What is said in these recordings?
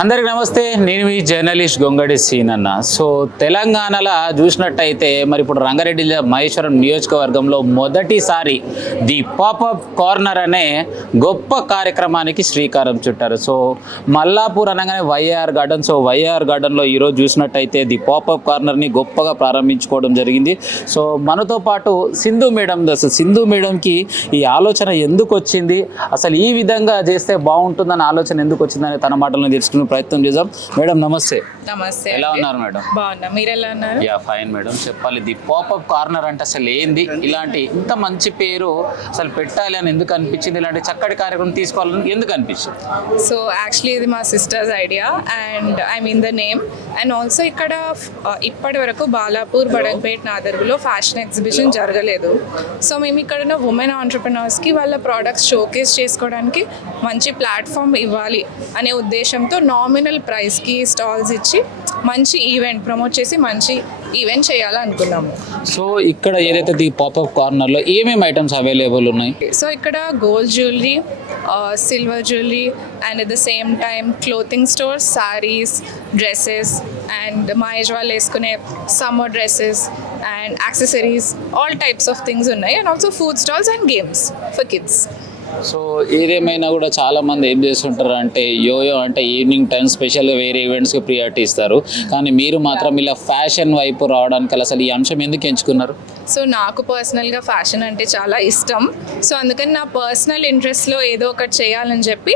అందరికి నమస్తే. నేను మీ జర్నలిస్ట్ గొంగడి సీనన్న. సో తెలంగాణలో చూసినట్టయితే మరి ఇప్పుడు రంగారెడ్డి జిల్లా మహేశ్వరం నియోజకవర్గంలో మొదటిసారి ది పాపప్ కార్నర్ అనే గొప్ప కార్యక్రమానికి శ్రీకారం చుట్టారు. సో మల్లాపూర్ అనగానే వైఆర్ గార్డెన్. సో వైఆర్ గార్డెన్లో ఈరోజు చూసినట్టయితే ది పాపప్ కార్నర్ని గొప్పగా ప్రారంభించుకోవడం జరిగింది. సో మనతో పాటు సింధు మేడం. అసలు సింధు మేడంకి ఈ ఆలోచన ఎందుకు వచ్చింది, అసలు ఈ విధంగా చేస్తే బాగుంటుందన్న ఆలోచన ఎందుకు వచ్చిందని తన మాటలను తెలుసుకునే ప్రయత్నం చేద్దాం. మేడం నమస్తే. నమస్తే. ఎలా ఉన్నారు మేడం? బాగున్నా, మీరు ఎలా ఉన్నారు? Yeah fine madam. చెప్పాలి, ది పాపప్ కార్నర్ అంటే అసలు ఏంది, ఇలాంటి ఇంత మంచి పేరు అసలు పెట్టాలి అని ఎందుకు అనిపించింది, ఇలాంటి చక్కటి కార్యక్రమం తీసుకోవాలని ఎందుకు అనిపించింది? సో యాక్చువల్లీ ఇది మా sisters idea and I mean the name. And also ఇక్కడ ఇప్పటి వరకు బాలాపూర్, బడంపేట్, నాదర్గులో ఫ్యాషన్ ఎగ్జిబిషన్ జరగలేదు. సో మేము ఇక్కడ ఉన్న ఉమెన్ ఆంటర్ప్రినర్స్కి వాళ్ళ ప్రోడక్ట్స్ షోకేస్ చేసుకోవడానికి మంచి ప్లాట్ఫామ్ ఇవ్వాలి అనే ఉద్దేశంతో నామినల్ ప్రైస్కి స్టాల్స్ ఇచ్చి మంచి ఈవెంట్ ప్రమోట్ చేసి మంచి ఈవెంట్ చేయాలనుకున్నాము. సో ఇక్కడ ఏదైతే ది పాపప్ కార్నర్లో ఏమేమి ఐటమ్స్ అవైలబుల్ ఉన్నాయి? సో ఇక్కడ gold jewellery, silver jewellery and at the same time clothing stores, saris, dresses and మా ఏజ్ వాళ్ళు వేసుకునే summer dresses and accessories, all types of things ఉన్నాయి. And also food stalls and games for kids. So ఏదేమైనా కూడా చాలామంది ఏం చేస్తుంటారు అంటే యోయో అంటే ఈవినింగ్ టైం స్పెషల్గా వేరే ఈవెంట్స్కి ప్రియారిటీ ఇస్తారు, కానీ మీరు మాత్రం ఇలా ఫ్యాషన్ వైపు రావడానికి అసలు ఈ అంశం ఎందుకు ఎంచుకున్నారు? సో నాకు పర్సనల్గా ఫ్యాషన్ అంటే చాలా ఇష్టం. సో అందుకని నా పర్సనల్ ఇంట్రెస్ట్లో ఏదో ఒకటి చేయాలని చెప్పి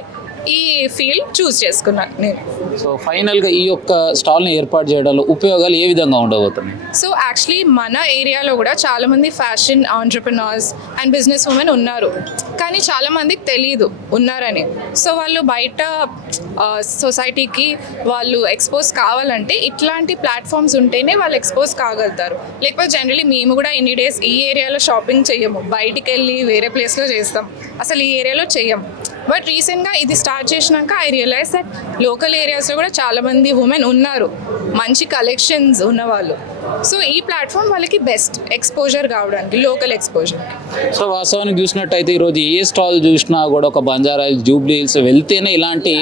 ఈ ఫీల్డ్ చూస్ చేసుకున్నాను నేను. సో ఫైనల్గా ఈ యొక్క స్టాల్ని ఏర్పాటు చేయడంలో ఉపయోగాలు ఏ విధంగా ఉండబోతున్నాయి? సో యాక్చువల్లీ మన ఏరియాలో కూడా చాలామంది fashion entrepreneurs and business women ఉన్నారు, కానీ చాలామందికి తెలియదు ఉన్నారని. సో వాళ్ళు బయట సొసైటీకి వాళ్ళు ఎక్స్పోజ్ కావాలంటే ఇట్లాంటి ప్లాట్ఫామ్స్ ఉంటేనే వాళ్ళు ఎక్స్పోజ్ కాగలుగుతారు. లేకపోతే జనరలీ మేము కూడా ఇన్ని డేస్ ఈ ఏరియాలో షాపింగ్ చెయ్యము, బయటికి వెళ్ళి వేరే ప్లేస్లో చేస్తాం, అసలు ఈ ఏరియాలో చెయ్యం. బట్ రీసెంట్గా ఇది స్టార్ట్ చేసినాక ఐ రియలైజ్ దట్ లోకల్ ఏరియాస్లో కూడా చాలామంది ఉమెన్ ఉన్నారు, మంచి కలెక్షన్స్ ఉన్నవాళ్ళు. సో ఈ ప్లాట్ఫామ్ వాళ్ళకి బెస్ట్ ఎక్స్పోజర్ కావడానికి, లోకల్ ఎక్స్పోజర్. సో వాస్తవానికి చూసినట్టయితే ఈరోజు ఏ స్టాల్ చూసినా కూడా ఒక బంజారా జూబ్లీ హిల్స్ వెళ్తేనే ఇలాంటి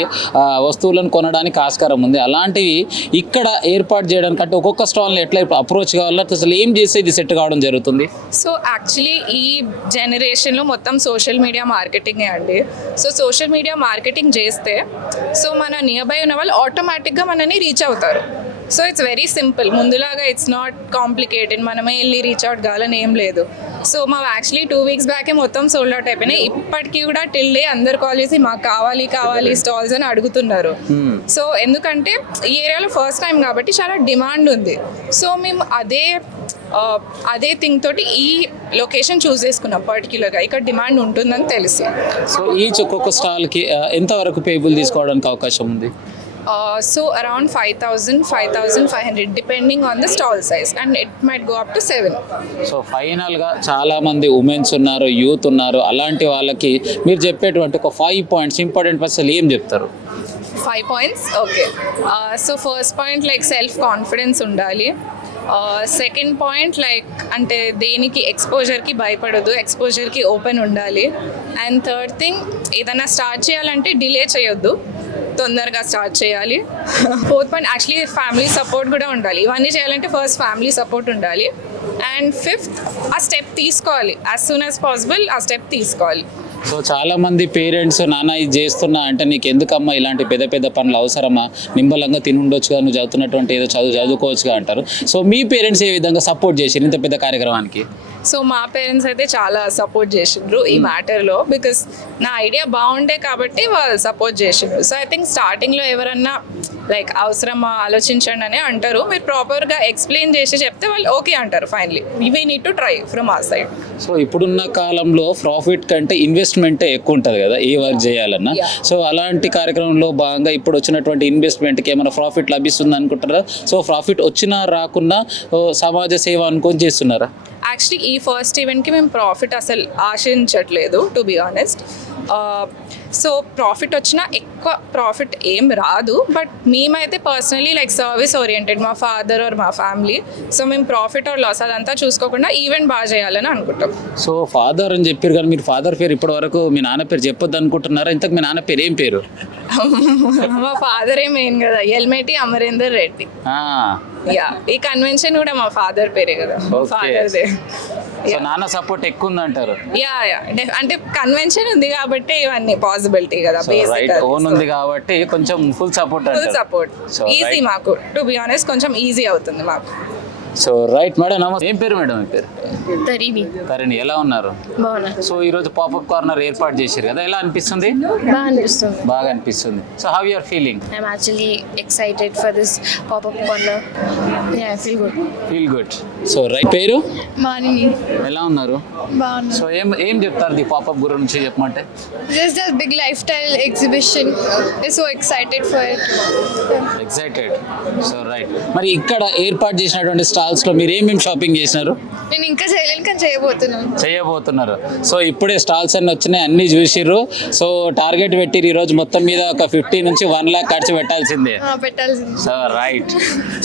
వస్తువులను కొనడానికి ఆస్కారం ఉంది. అలాంటివి ఇక్కడ ఏర్పాటు చేయడానికి అంటే ఒక్కొక్క స్టాల్ని ఎట్లా అప్రోచ్ కావాలో అసలు ఏం చేస్తే ఇది సెట్ కావడం జరుగుతుంది? సో యాక్చువల్లీ ఈ జనరేషన్లో మొత్తం సోషల్ మీడియా మార్కెటింగే అండి. సో సోషల్ మీడియా మార్కెటింగ్ చేస్తే సో మన నియర్ బై ఉన్న వాళ్ళు ఆటోమేటిక్గా మనని రీచ్ అవుతారు. సో ఇట్స్ వెరీ సింపుల్, ముందులాగా ఇట్స్ నాట్ కాంప్లికేటెడ్, మనమే వెళ్ళి రీచ్ అవుట్ కావాలని ఏం లేదు. సో మా యాక్చువల్లీ 2 weeks బ్యాకే మొత్తం సోల్డ్ అవుట్ అయిపోయినాయి. ఇప్పటికీ కూడా టిల్ డే అందరు కాల్ చేసి మాకు కావాలి స్టాల్స్ అని అడుగుతున్నారు. సో ఎందుకంటే ఈ ఏరియాలో ఫస్ట్ టైం కాబట్టి చాలా డిమాండ్ ఉంది. సో మేము అదే థింగ్ తోటి ఈ లొకేషన్ చూస్ చేసుకున్నాం పర్టిక్యులర్గా, ఇక్కడ డిమాండ్ ఉంటుందని తెలిసి. సో ఈచ్ ఒక్కొక్క స్టాల్కి ఎంతవరకు పేబుల్ తీసుకోవడానికి అవకాశం ఉంది? So around 5,500 depending on the stall size and it might go up to 7. So ఫైనల్గా చాలామంది ఉమెన్స్ ఉన్నారు, యూత్ ఉన్నారు, అలాంటి వాళ్ళకి మీరు చెప్పేటువంటి ఒక 5 points ఇంపార్టెంట్ అసలు ఏం చెప్తారు? 5 points, okay. So first point like self confidence ఉండాలి. సెకండ్ పాయింట్ లైక్ అంటే దేనికి ఎక్స్పోజర్కి భయపడదు, ఎక్స్పోజర్కి ఓపెన్ ఉండాలి. అండ్ థర్డ్ థింగ్ ఏదైనా స్టార్ట్ చేయాలంటే డిలే చేయొద్దు, తొందరగా స్టార్ట్ చేయాలి. Fourth point actually family support కూడా ఉండాలి. ఇవన్నీ చేయాలంటే ఫస్ట్ ఫ్యామిలీ సపోర్ట్ ఉండాలి. అండ్ ఫిఫ్త్ ఆ స్టెప్ తీసుకోవాలి, యాజ్ సూన్ యాజ్ పాసిబుల్ ఆ స్టెప్ తీసుకోవాలి. సో చాలామంది పేరెంట్స్ నాన్న ఇది చేస్తున్నా అంటే నీకు ఎందుకమ్మా ఇలాంటి పెద్ద పెద్ద పనులు అవసరమా, నిమ్మలంగా తినుండొచ్చుగా, నువ్వు చదువుతున్నటువంటి ఏదో చదువుకోవచ్చుగా అంటారు. సో మీ పేరెంట్స్ ఏ విధంగా సపోర్ట్ చేశారు ఇంత పెద్ద కార్యక్రమానికి? సో మా పేరెంట్స్ అయితే చాలా సపోర్ట్ చేసిండ్రు ఈ మ్యాటర్లో, బికాస్ నా ఐడియా బాగుండే కాబట్టి వాళ్ళు సపోర్ట్ చేసిండ్రు. సో ఐ థింక్ స్టార్టింగ్లో ఎవరన్నా లైక్ అవసరమా ఆలోచించండి అని అంటారు, మీరు ప్రాపర్గా ఎక్స్ప్లెయిన్ చేసి చెప్తే వాళ్ళు ఓకే అంటారు. Finally we need to try from our side. So ఇప్పుడున్న కాలంలో ప్రాఫిట్ కంటే ఇన్వెస్ట్మెంటే ఎక్కువ ఉంటుంది కదా ఏ వర్క్ చేయాలన్నా. సో అలాంటి కార్యక్రమంలో భాగంగా ఇప్పుడు వచ్చినటువంటి ఇన్వెస్ట్మెంట్కి ఏమైనా ప్రాఫిట్ లభిస్తుంది అనుకుంటారా? సో ప్రాఫిట్ వచ్చినా రాకున్నా సమాజ సేవ అనుకొని చేస్తున్నారా? యాక్చువల్లీ ఈ ఫస్ట్ ఈవెంట్కి మేము ప్రాఫిట్ అసలు ఆశించట్లేదు to be honest. So profit వచ్చినా ఎక్కువ ప్రాఫిట్ ఏం రాదు, బట్ మేమైతే పర్సనలీ లైక్ సర్వీస్ ఓరియంటెడ్, మా ఫాదర్ ఆర్ మా ఫ్యామిలీ. సో మేము ప్రాఫిట్ ఆర్ లాస్ అదంతా చూసుకోకుండా ఈవెంట్ బాగా చేయాలని అనుకుంటాం. సో ఫాదర్ అని చెప్పారు కానీ మీరు ఫాదర్ పేరు ఇప్పటి వరకు మీ నాన్న పేరు చెప్పొద్దు అనుకుంటున్నారా? ఇంతకు మీ నాన్న పేరు ఏం పేరు? మా ఫాదరే మెయిన్ కదా, ఎల్మేటి అమరేందర్ రెడ్డి. యా, ఈ కన్వెన్షన్ కూడా మా ఫాదర్ పేరే కదా, ఫాదర్దే. సో నాన్న సపోర్ట్ ఎక్కువ ఉందంటారు? యా, అంటే కన్వెన్షన్ ఉంది కాబట్టి ఇవన్నీ పాసిబిలిటీ కదా, రైట్ ఓన్ ఉంది కాబట్టి కొంచెం full support. Full support easy మాకు, టు బి ఆనెస్ట్ కొంచెం ఈజీ అవుతుంది మాకు. సో రైట్ మేడం, నమస్తే. ఏం పేరు మేడం మీ పేరు? తరిణి. ఎలా ఉన్నారు? సో ఈ రోజు పాపప్ కార్నర్ ఏర్పాటు చేశారు కదా, ఎలా అనిపిస్తుంది? బాగా అనిపిస్తుంది. So how you are feeling? I'm actually excited for this pop-up corner. Yeah, I feel good. Feel good. So right పేరు? Manini. ఎలా ఉన్నారు? Bana. సో ఏం చెప్తారు ది పాపప్ గురించి చెప్పమంటే? Just a big lifestyle exhibition. We're so excited for it. Excited. So right, మరి ఇక్కడ ఏర్పాటు చేసినటువంటి స్టాల్స్ లో మీరు ఏమేమి షాపింగ్ చేసినారు? నేను ఇంకా చేయలేను కానీ చేయబోతున్నారు. సో ఇప్పుడే స్టాల్స్ అన్ని వచ్చినాయి, అన్ని చూసిర్రు. సో టార్గెట్ పెట్టిరు ఈ రోజు మొత్తం మీద ఒక 50 నుంచి 1 lakh ఖర్చు పెట్టాల్సిందే. పెట్టాల్సింది. So right,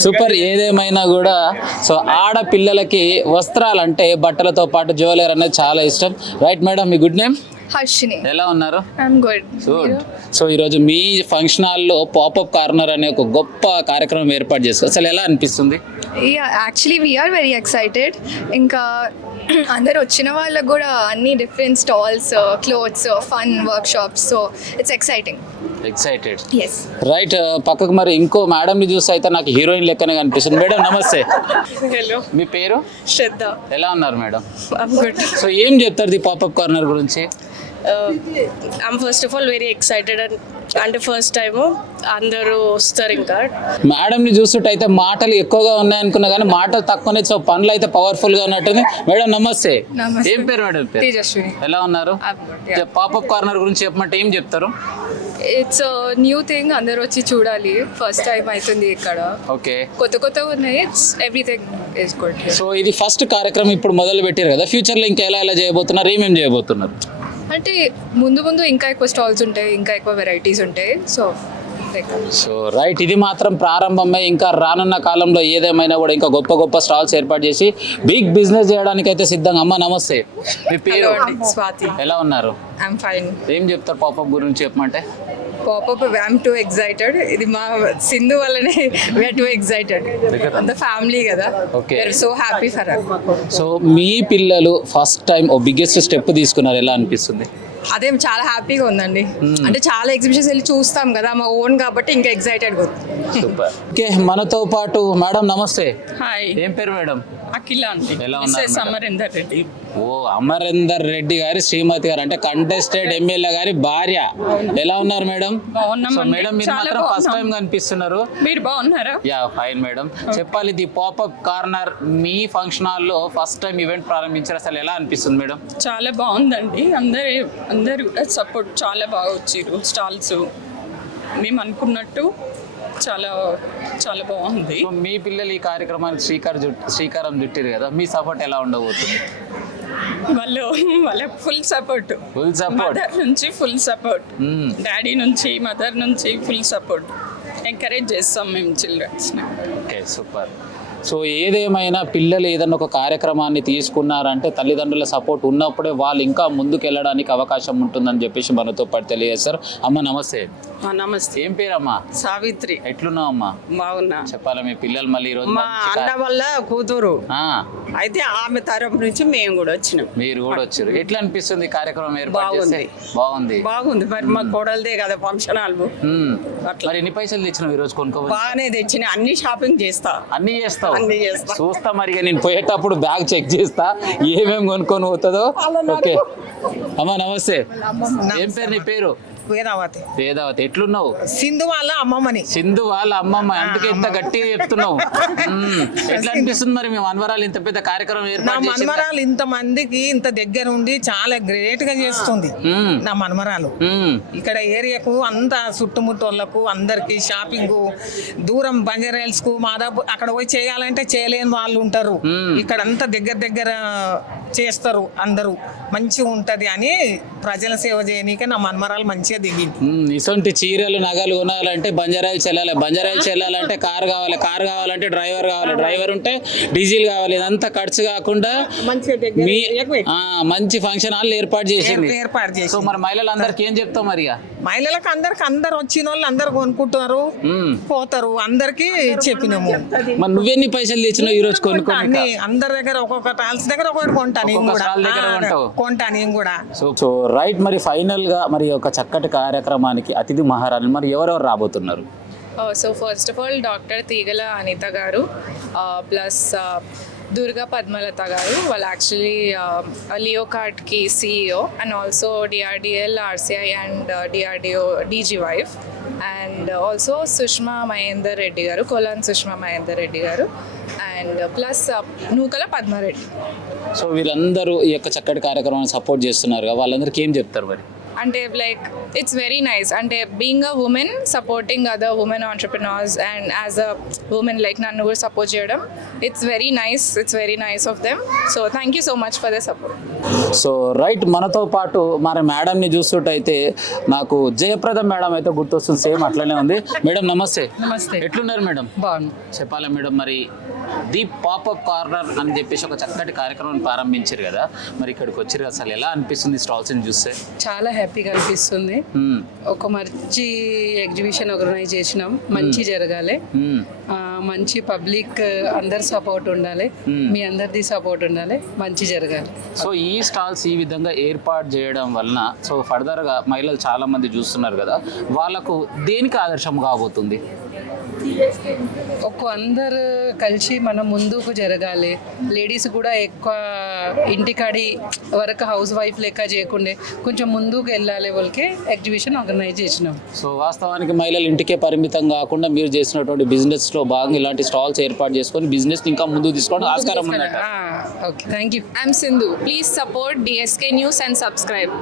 super. ఏదేమైనా కూడా సో ఆడపిల్లలకి వస్త్రాలు అంటే బట్టలతో పాటు జ్యువెలరీ అనేది చాలా ఇష్టం. రైట్ మేడం, మీ గుడ్ నేమ్? హర్షిని. ఎలా ఉన్నారు? I'm good. గుడ్. సో ఈరోజు మీ ఫంక్షన్ హాల్లో పాపప్ కార్నర్ అనే ఒక గొప్ప కార్యక్రమం ఏర్పాటు చేస్తారు. అసలు ఎలా అనిపిస్తుంది? Actually we are very excited. ఇంకా అందరు వచ్చిన వాళ్ళకు కూడా అన్ని different stalls, clothes, fun workshops. So it's excited. Yes. Right, పక్కకు మరి ఇంకో మేడం ని చూస్తే అయితే నాకు హీరోయిన్ లెక్కనే కనిపిస్తుంది. మేడం నమస్తే. హలో, మీ పేరు? శ్రద్ధ. ఎలా ఉన్నారు మేడం? I'm good. సో ఏం చెప్తారు ది పాపప్ కార్నర్ గురించి? I'm first of all very excited. అంటే ఫస్ట్ టైం అందరూ వస్తారు. ఇంకా మేడంని చూస్తుంటే మాటలు ఎక్కువగా ఉన్నాయనుకున్నా కానీ మాటలు తక్కువనే, సో పనులు అయితే పవర్ఫుల్ గా ఉన్నట్టుంది. మేడం నమస్తే. ఏం పేరు మేడం? పేరు తేజస్విని. ఎలా ఉన్నారు? పాపప్ కార్నర్ గురించి చెప్పమంటే ఏం చెప్తారు? ఇట్స్ న్యూ థింగ్, అందరు వచ్చి చూడాలి. ఫస్ట్ టైం అవుతుంది ఇక్కడ. ఓకే, కొత్త ఉన్నాయి. It's everything is good. So ఇది ఫస్ట్ కార్యక్రమం ఇప్పుడు మొదలు పెట్టారు కదా, ఫ్యూచర్ లో ఇంకా ఎలా చేయబోతున్నారు, ఏమేమి చేయబోతున్నారు? అంటే ముందు ఇంకా ఎక్కువ స్టాల్స్ ఉంటాయి, ఇంకా ఎక్కువ వెరైటీస్ ఉంటాయి. సో రైట్, ఇది మాత్రం ప్రారంభమే. ఇంకా రానున్న కాలంలో ఏదేమైనా కూడా ఇంకా గొప్ప స్టాల్స్ ఏర్పాటు చేసి బిగ్ బిజినెస్ చేయడానికి అయితే సిద్ధంగా. అమ్మ నమస్తే. మీ పేరు? స్వాతి. ఎలా ఉన్నారు? I'm fine. ఏం చెప్తారు పాపప్ గురించి చెప్పమంటే? Popup I'm too excited. ఇది మా సింధు వల్లనే వీఆర్ టూ ఎక్సైటెడ్. అంత ఫ్యామిలీ కదా, we're so happy for her. So మీ పిల్లలు ఫస్ట్ టైం ఓ బిగ్గెస్ట్ స్టెప్ తీసుకున్నారు, ఎలా అనిపిస్తుంది? అదే చాలా హ్యాపీగా ఉందండి. అంటే చాలా ఎగ్జిబిషన్స్ వెళ్ళి చూస్తాం కదా, మా ఓన్ కాబట్టి ఇంకా ఎక్సైటెడ్ ఉంది. సూపర్. ఓకే, మనతో పాటు మేడం నమస్తే. హాయ్, ఏం పేరు మేడం? అఖిల అండి. ఎలా ఉన్నారు? అమరేందర్ రెడ్డి. ఓ, అమరేందర్ రెడ్డి గారి శ్రీమతి గారు, అంటే కంటెస్టెడ్ ఎమ్మెల్యే గారి భార్య. ఎలా ఉన్నారు మేడం? బాగున్నామండి. మేడం మీరు మాత్రం ఫస్ట్ టైం కనిపిస్తున్నారు. మీరు బాగున్నారా? Yeah fine madam. చెప్పాలి, ది పాపప్ కార్నర్ మీ ఫంక్షన్ హాల్లో ఫస్ట్ టైం ఈవెంట్ ప్రారంభించారు, అసలు ఎలా అనిపిస్తుంది మేడం? చాలా బాగుందండి. అందరు సపోర్ట్ చాలా బాగా వచ్చిర్రు. స్టాల్స్ మేము అనుకున్నట్టు చాలా చాలా బాగుంది. సో మీ పిల్లలు ఈ కార్యక్రమానికి శ్రీకారం చుట్టారు కదా, మీ సపోర్ట్ ఎలా ఉండబోతుంది? వాళ్ళ ఫుల్ సపోర్ట్. మదర్ నుంచి ఫుల్ సపోర్ట్, డాడీ నుంచి మదర్ నుంచి ఫుల్ సపోర్ట్. ఎంకరేజ్ చేస్తాం మేము చిల్డ్రన్స్ని. Okay, super. సో ఏదేమైనా పిల్లలు ఏదైనా ఒక కార్యక్రమాన్ని తీసుకున్నారంటే తల్లిదండ్రుల సపోర్ట్ ఉన్నప్పుడే వాళ్ళు ఇంకా ముందుకు వెళ్ళడానికి అవకాశం ఉంటుందని చెప్పేసి మనతో పాటు తెలియజేస్తారు. అమ్మ నమస్తే. నమస్తే. ఏం పేరమ్మా? సావిత్రి. ఎట్లున్నావు అమ్మా? బాగున్నా. చెప్పాలా, మీ పిల్లలు మళ్ళీ ఈరోజు మా అన్న వల్ల కూతురు ఆ, అయితే ఆమె తరపు నుంచి మేము కూడా వచ్చినాం. మీరు కూడా వచ్చారు. ఎట్లా అనిపిస్తుంది కార్యక్రమం ఏర్పాటు చేస్తే? బాగుంది. మరి మా కోడలదే కదా ఫంక్షన్ హాల్. మరి ఎన్ని పైసలు తెచ్చినావు ఈ రోజు కొనుక్కోవాలి? బాగానే తెచ్చిన. అన్ని షాపింగ్ చేస్తా. అన్ని చేస్తావు? అన్ని చేస్తా. చూస్తా మరి, ఇక నేను పోయేటప్పుడు బ్యాగ్ చెక్ చేస్తా ఏమేమి కొనుక్కొని పోతుందో. ఓకే అమ్మా నమస్తే. ఏం పేరు నీ పేరు? వేదావతి వేదావతి ఎట్లున్నావు? సింధు వాళ్ళ అమ్మమ్మని. సింధు వాళ్ళ అమ్మమ్మ, అందుకే ఇంత గట్టిగా చెప్తున్నావు. ఎట్లా అనిపిస్తుంది మరి మీ మనవరాలు ఇంత పెద్ద కార్యక్రమం నా ఏర్పాటు చేసింది? మనమరాలు ఇంత మందికి ఇంత దగ్గర ఉండి చాలా గ్రేట్ గా చేస్తుంది నా మనమరాలు. ఇక్కడ ఏరియాకు అంత చుట్టుముట్టోళ్ళకు అందరికి షాపింగ్ దూరం బంజారాయిల్స్ కు మాదాపూర్ అక్కడ పోయి చేయాలంటే చేయలేని వాళ్ళు ఉంటారు. ఇక్కడ అంతా దగ్గర చేస్తారు అందరూ, మంచిగా ఉంటది అని ప్రజల సేవ చేయనీకే నా మనమరాలు మంచిగా దిగింది. ఇసొంటి చీరలు నగలు కొనాలంటే బంజారాయిల్స్ వెళ్ళాలి, బంజారాయిల్స్ వెళ్ళాలంటే కారు కావాలి, కారు కావాలంటే డ్రైవర్ కావాలి, డ్రైవర్ ఉంటే డీజిల్ కావాలి. ఇదంతా ఖర్చు కాకుండా మీ మంచి ఫంక్షన్ హాల్ ఏర్పాటు చేసింది. సో మరి మహిళలందరికీ ఏం చెప్తావు మరి? మహిళలకు అందరు వచ్చిన వాళ్ళు అందరు కొనుక్కుంటారు, పోతారు, అందరికి చెప్పినాము. మరి నువ్వెన్ని పైసలు తెచ్చినావు ఈ రోజు కొనుక్కొని? అందరి దగ్గర ఒక్కొక్క టాల్స్ దగ్గర ఒకటి కొంటా నేను కూడా. సో రైట్, మరి ఫైనల్ గా మరి ఒక చక్కటి కార్యక్రమానికి అతిథి మహారాణి మరి ఎవరెవరు రాబోతున్నారు? So first of all doctor Teegala Anitha గారు ప్లస్ దుర్గా పద్మలత గారు, వాళ్ళు యాక్చువల్లీ లియో కార్డ్కి CEO and also DRDL, RCI and DRDO DG wife, and also Sushma Mahender Reddy గారు, కొలాన్ సుష్మా మహేందర్ రెడ్డి గారు, అండ్ ప్లస్ నూకల పద్మారెడ్డి. సో వీళ్ళందరూ ఈ యొక్క చక్కటి కార్యక్రమాన్ని సపోర్ట్ చేస్తున్నారు కదా, వాళ్ళందరికీ ఏం చెప్తారు మరి? అంటే లైక్ ఇట్స్ వెరీ నైస్, అంటే being a women supporting other women entrepreneurs and as a women like నన్ను కూడా సపోర్ట్ చేయడం, it's very nice of them. So thank you so much for the support. So right, మనతో పాటు మన మేడంని చూస్తుంటైతే నాకు Jayaprada madam అయితే గుర్తొస్తుంది, సేమ్ అట్లనే ఉంది. మేడం నమస్తే. నమస్తే. ఎట్లున్నారు మేడం? బాగుంది. చెప్పాలా మేడం, మరి ది పాపప్ కార్నర్ అని చెప్పేసి ఒక చక్కటి కార్యక్రమం ప్రారంభించారు కదా, మరి ఇక్కడికి వచ్చారు, అసలు ఎలా అనిపిస్తుంది స్టాల్స్ని చూస్తే? చాలా హ్యాపీగా అనిపిస్తుంది. ఒక మంచి ఎగ్జిబిషన్ ఆర్గనైజ్ చేసినాం, మంచి జరగాలి, మంచి పబ్లిక్ అందరి సపోర్ట్ ఉండాలి, మీ అందరిది సపోర్ట్ ఉండాలి, మంచి జరగాలి. సో ఈ స్టాల్స్ ఈ విధంగా ఏర్పాటు చేయడం వలన సో ఫర్దర్గా మహిళలు చాలా మంది చూస్తున్నారు కదా, వాళ్ళకు దేనికి ఆదర్శం కాబోతుంది? అందరు కలిసి మనం ముందుకు జరగాలి. లేడీస్ కూడా ఎక్కువ ఇంటికాడి వరకు హౌస్ వైఫ్ లెక్క చేయకుండా కొంచెం ముందుకు వెళ్ళాలి, వాళ్ళకి ఎగ్జిబిషన్ ఆర్గనైజ్ చేసినాం. సో వాస్తవానికి మహిళలు ఇంటికే పరిమితం కాకుండా మీరు చేసినటువంటి బిజినెస్లో భాగంగా ఇలాంటి స్టాల్స్ ఏర్పాటు చేసుకొని బిజినెస్ ఇంకా ముందుకు తీసుకోవడం ఆస్కారం ఉందంట. Okay, thank you. I'm Sindhu. Please support DSK News and subscribe.